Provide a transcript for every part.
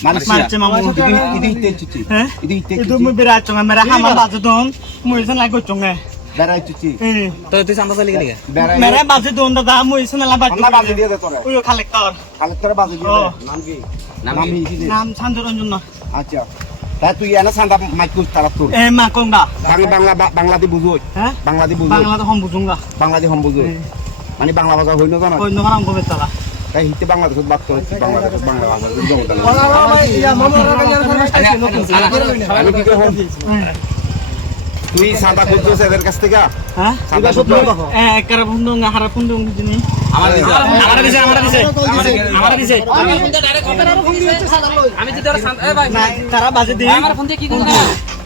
Malaysia mamu Ini cuci. Ini itu mu berat cong merah hama bazu dong mu isan lagi cong Berai cuci. তো তুই সান্দা চলে গেলি Berai. merah bazu dong dah mu isan lah bazu Mana bazu dia tu orang? uyo kolektor Kalau kita bazu dia. Oh. Nam ki. Nam Nam ki? ini. nam sanjuran junna Acha. Dah tu ya na sanda maikus taraf tu. makong dah Bangla di buzui. hah Bangla di buzui. bangla tuh hom bujung dah Bangla di hom buzui. Mani bangla bahasa hoino kan? koi no orang gobe tala Kayak hiti bangla tu bat tu bangla bahasa dong kan. iya mama orang yang Anu kita hom. Tuh sanda kudu seder kasih hah Sanda kudu. ekar bundung nggak harap bundung di sini আমার দিছে আমি phone দিয়ে direct operator phone দিয়েছে আমি যদি আর এ ভাই nah cara bazu di আমার phone দিয়ে কি করব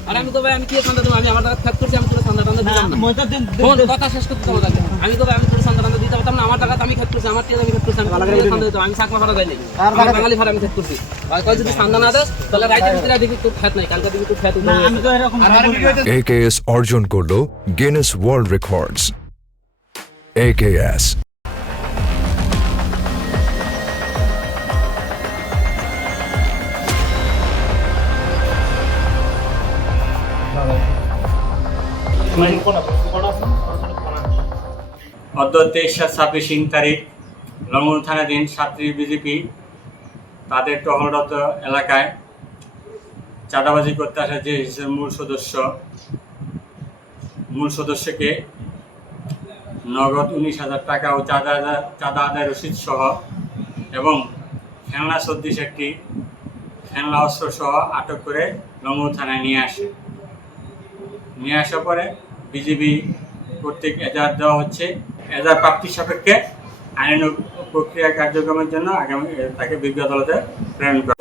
আর আমি তো ভাই আমি কি সান্দা দেব আমি আমার টাকা ফেট করছি আমি তোর সান্দা টান্দা দিলাম না mau tuh ফোন কথা শেষ করতে হবে তাকে আমি তো ভাই আমি তোর সান্দা টান্দা দিতে পারতাম না আমার টাকা আমি ফেট করছি আমার টাকা আমি ফেট করছি আমি সান্দা দিতে আমি চাকমা ফাড়া যাইনি আমার বাঙালি ফাড়া আমি ফেট করছি আর কই যদি সান্দা না দেস তাহলে রাইতে ভিতরে দেখি তোর ফেট নাই কালকে দেখি তোর ফেট nah আমি তো এরকম AKS অর্জন করলো গিনেস ওয়ার্ল্ড রেকর্ডস AKS অদ্য 23-26 তারিখ লঙ্গর থানাধীন 37 বিজেপি তাদের টহলরত এলাকায় চাঁদাবাজি করতে আসা যে মূল সদস্যকে নগদ 19,000 টাকা ও চাঁদা আদায় রসিদ সহ এবং খেলনা সদৃশ একটি খেলনা অস্ত্র সহ আটক করে লঙ্গর থানায় নিয়ে আসে। নিয়ে আসার পরে বিজিবি কর্তৃক এজাহার দেওয়া হচ্ছে। এজাহার প্রাপ্তির সাপেক্ষে আইনানুগ প্রক্রিয়া কার্যক্রমের জন্য আগামী তাকে বিজ্ঞ আদালতে প্রেরণ করা